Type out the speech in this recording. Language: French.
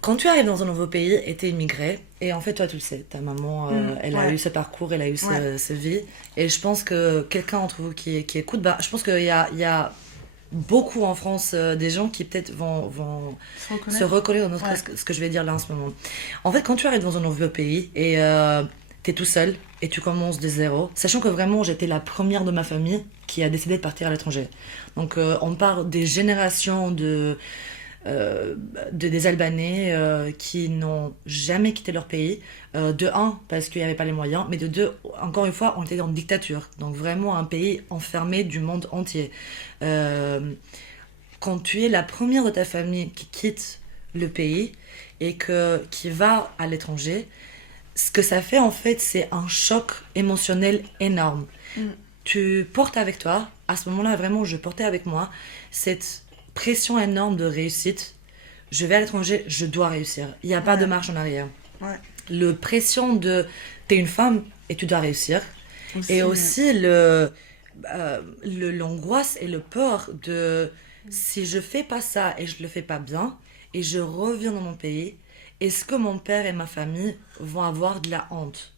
Quand tu arrives dans un nouveau pays et t'es immigré, et en fait toi tu le sais, ta maman elle a Ouais, eu ce parcours, elle a eu ouais. ce vie, et je pense que quelqu'un entre vous qui écoute, bah, je pense qu'il y a beaucoup en France des gens qui peut-être vont Se se reconnaître. reconnaître dans Ouais. ce que je vais dire là en ce moment. En fait, quand tu arrives dans un nouveau pays et t'es tout seul et tu commences de zéro, sachant que vraiment j'étais la première de ma famille qui a décidé de partir à l'étranger. Donc on parle des générations euh, des Albanais qui n'ont jamais quitté leur pays. De un, parce qu'il n'y avait pas les moyens, mais de deux, encore une fois, on était en dictature. Donc vraiment un pays enfermé du monde entier. Euh, Quand tu es la première de ta famille qui quitte le pays et qui va à l'étranger, ce que ça fait en fait, c'est un choc émotionnel énorme. Mm. Tu portes avec toi, à ce moment-là vraiment je portais avec moi cette pression énorme de réussite. Je vais à l'étranger, je dois réussir. Il n'y a pas de Ouais, marche en arrière. ouais. Le pression de t'es une femme et tu dois réussir. Et Aussi, aussi l'angoisse et le peur de si je fais pas ça et je le fais pas bien et je reviens dans mon pays, est-ce que mon père et ma famille vont avoir de la honte?